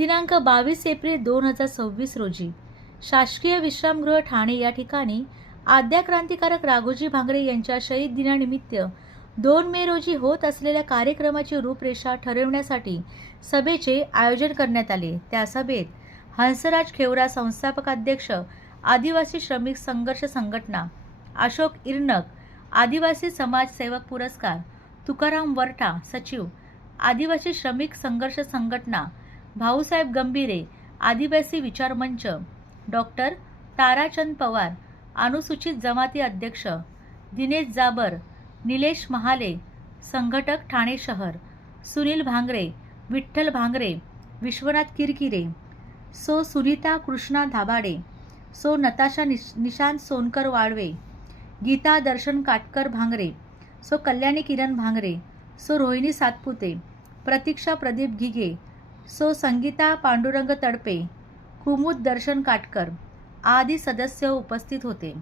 दिनांक 22 एप्रिल 2026 रोजी शासकीय विश्रामगृह ठाणे या ठिकाणी आद्य क्रांतिकारक राघोजी भांगरे यांच्या शहीद दिनानिमित्त 2 मे रोजी होत असलेल्या कार्यक्रमाची रूपरेषा ठरविण्यासाठी सभेचे आयोजन करण्यात आले। त्या सभेत हंसराज खेवरा संस्थापक अध्यक्ष, आदिवासी श्रमिक संघर्ष संघटना, अशोक इरनक आदिवासी समाज सेवक पुरस्कार, तुकाराम वरठा सचिव, आदिवासी श्रमिक संघर्ष संघटना, भाऊसाहेब गंभीरे आदिवासी विचार मंच, डॉक्टर ताराचंद पवार अनुसूचित जमाती अध्यक्ष, दिनेश जाबर, निलेश महाले संघटक ठाणे शहर, सुनील भांगरे, विठ्ठल भांगरे, विश्वनाथ किरकिरे, सो सुनीता कृष्णा धाबाडे, सो नताशा निशांत सोनकर वाळवे, गीता दर्शन काटकर भांगरे, सो कल्याणी किरण भांगरे, सो रोहिणी सातपुते, प्रतीक्षा प्रदीप घिगे, सो संगीता पांडुरंग तडपे, कुमुद दर्शन काटकर आदी सदस्य उपस्थित होते।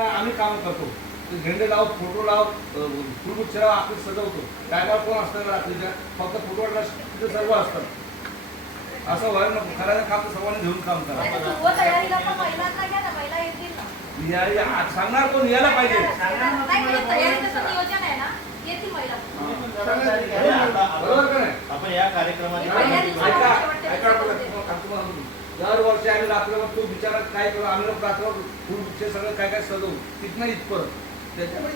आम्ही काम करतो, झेंडे लाव, फोटो लाव, फुलगुच्छ लाव, आपण सजवतो। काय कोण असतं रात्रीच्या फक्त फोटोला सर्व असतं, असं व्हायला नको। खऱ्या काम सर्वांनी घेऊन काम करा। सांगणार कोण यायला पाहिजे। बरोबर का नाही? आपण या कार्यक्रमाची दरवर्षी आम्ही रात्रभर तो विचारात काय करू, आम्ही लोक रात्रभर फुलगुच्छ सगळं काय काय सजवू तिथनं इथपर्यंत।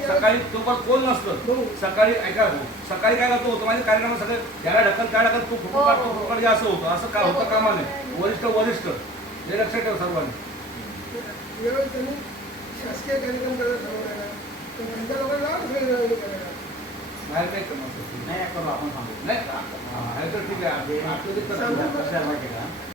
सकाळी तोपर्यंत कोण नसतं, सकाळी ऐका सकाळी काय करतो होतो माझ्या कार्यक्रमात सगळे त्याला ढकल काय ढकल तू फोटो काढतो फोटो काढ असं होतं। असं काय होतं कामा नाही। वरिष्ठ हे लक्षात ठेव सर्वांनी। शासकीय कार्यक्रम बाहेर काय करणार नाही करू आपण सांगू नाही ठीक आहे।